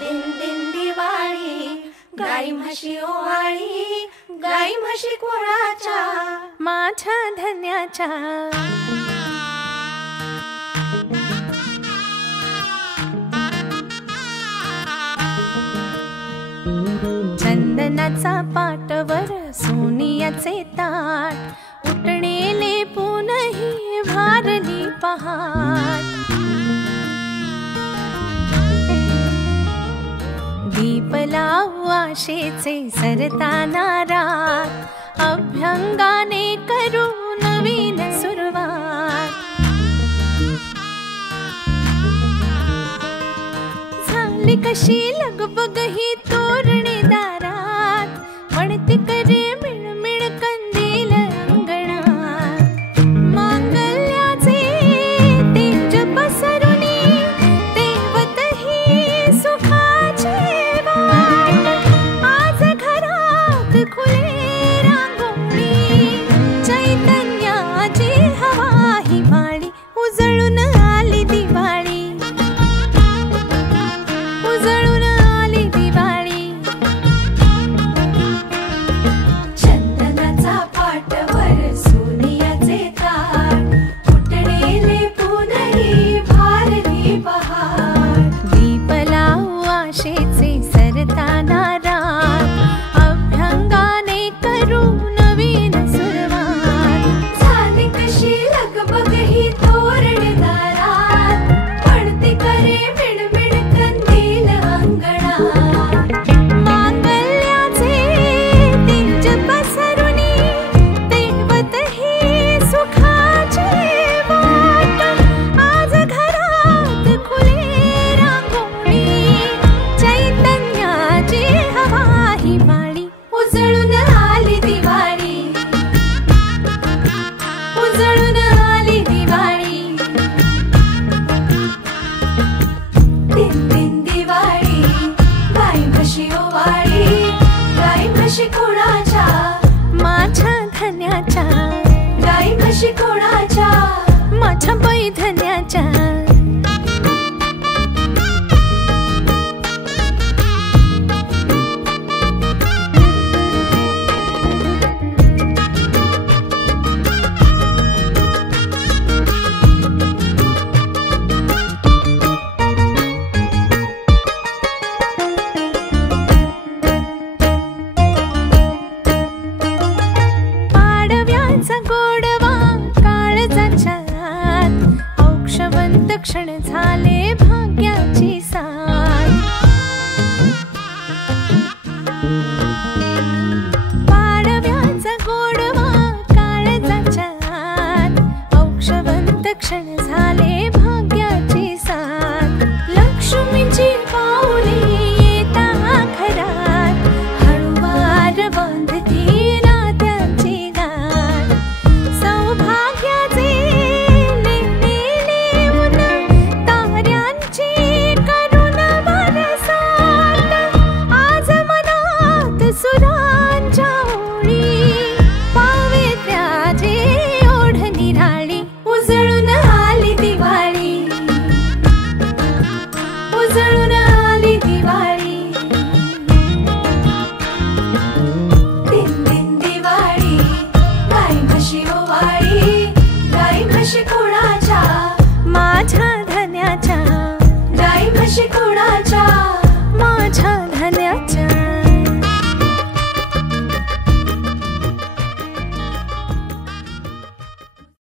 दिन दिन दिवाळी, गाई म्हशी ओवाळी, गाई म्हशी कोणाच्या, माझ्या धन्याच्या. चंदनाचा पाटवर सोनियाचे ताट, उठणेले पुनही भारली पहाट. दीप लावू आशेचे सरताना रात, अभ्यंगाने करू नवीन सुरुवात. झाली कशी लगबग ही तोरणे दारात, म्हणते करे मिळमिळ कंदील अंगणात. मांगल्याचे तेज पसरुनी, तेवत ही सुखाची वाट. आज घरात खुले रांगोळी, चैतन्याची हवा हिवाळी. उजळून आली दिवाळी, उजळून आली दिवाळी. चंदनाचा पाटवर सोनियाचे ताट, उठणेले पुनही भारली पहाट. दीप लावू आशेचे सरताना रात, अभ्यंगाने करू नवीन सुरुवात. झाली कशी लगबग ही तोरणे दारात, पडते करे मिणमिण कंदील अंगणात. मांगल्याचे तेज पसरुनी, तेवत ही सुखाची वाट. आज घरात खुले रांगोळी, चैतन्याची हवा हिवाळी. उजळून आली दिवाळी, उजळून आली दिवाळी. दिन दिन दिवाळी, गाई म्हशी ओवाळी, गाई म्हशी कोणाच्या, माझ्या धन्याच्या. गाई म्हशी कोणाच्या, माझ्या बाई धन्याच्या. पाडव्याचा गोडवा काळजाच्या आत, औक्षवंत क्षण झाले भाग्याची साथ. पाडव्याचा गोडवा काळजाच्या आत, औक्षवंत क्षण झाले भाग्याची साथ. लक्ष्मीची पाऊले येता घरात, हळूवार बांधती नात्याची गाठ. सौभाग्याचे लेणे लिहून, ताऱ्यांची करून बरसात. आज मनात सुरांच्या ओळी, पावित्र्याची ओढ निराळी. उजळून आली दिवाळी, उजळून आली दिवाळी. दिन दिन दिवाळी, गाई म्हशी ओवाळी, गाई म्हशी कोणाच्या, माझ्या धन्याच्या. गाई म्हशी कोणाच्या.